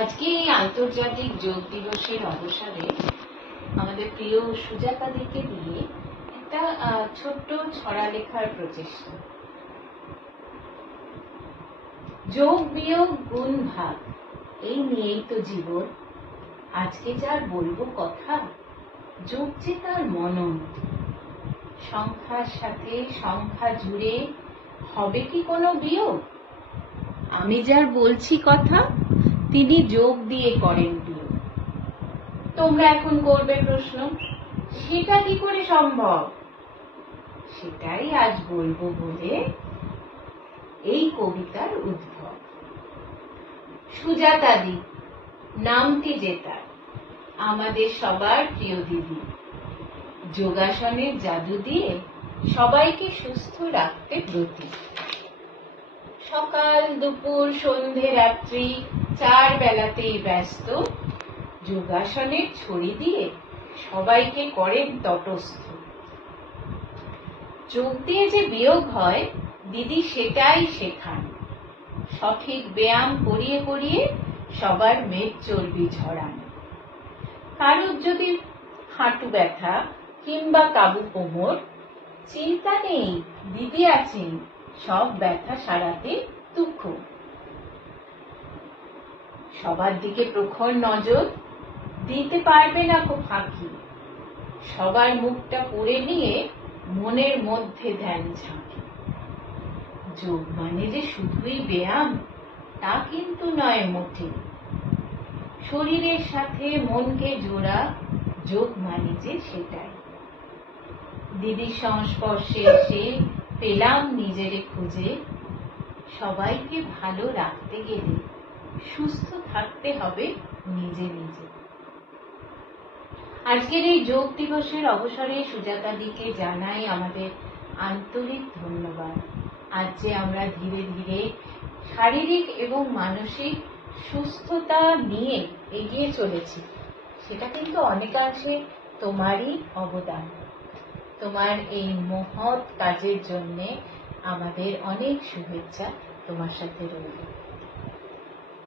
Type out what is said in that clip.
আজকে এই আন্তর্জাতিক যোগ দিবসের অবসরে আমাদের প্রিয় সুজাতাদিকে দিয়ে একটা ছোট্ট ছড়া লেখার প্রচেষ্টা। যোগ বিয়োগ গুণ ভাগ এই নিয়েই তো জীবন, আজকে যার বলবো কথা, যোগ যে তার মনন। সংখ্যার সাথে সংখ্যা জুড়ে হবে কি কোনো বিয়োগ? আমি যার বলছি কথা, তিনি যোগ দিয়ে করেন বিয়োগ। তোমরা এখন করবে প্রশ্ন, সেটা কি করে সম্ভব? সেটাই আজ বলবো বলে এই কবিতার উদ্ভব। সুজাতাদি নামটি যেটা আমাদের সবার প্রিয় দিদি, যোগাসনের জাদু দিয়ে সবাইকে সুস্থ রাখতে ব্রতী। সকাল দুপুর সন্ধে রাত্রি 4 বেলাতেই ব্যস্ত, যোগাসনের ছড়ি দিয়ে সবাইকে করেন তটস্থ। যোগ দিয়ে যে বিয়োগ হয় দিদি সেটাই শেখান, সঠিক ব্যায়াম করিয়ে করিয়ে সবার মেদ চর্বি ঝরান। কারোর যদি হাঁটু ব্যথা কিংবা কাবু কোমর, চিন্তা নেই, দিদি আছেন সব ব্যথা সারাতে দুঃখ। সবার দিকে প্রখর নজর দিতে পারবে না কো ফাঁকি, সবার মুখটা পড়ে নিয়ে মনের মধ্যে ধ্যান ঝাঁকি। যোগ মানে যে শুধুই ব্যায়াম তা কিন্তু নয় মোটে, শরীরের সাথে মনকে জোড়া যোগ মানে যে সেটাই। দিদির সংস্পর্শে এসে পেলাম নিজেরে খুঁজে, সবাইকে ভালো রাখতে গেলে সুস্থ থাকতে হবে নিজে নিজে। আজকের এই যোগ দিবসের অবসরে সুজাতাদিকে জানাই আমাদের আন্তরিক ধন্যবাদ। আজ যে আমরা ধীরে ধীরে শারীরিক এবং মানসিক সুস্থতা নিয়ে এগিয়ে চলেছি, সেটা কিন্তু অনেকাংশে তোমারই অবদান। তোমার এই মহৎ কাজের জন্যে আমাদের অনেক শুভেচ্ছা তোমার সাথে রইল।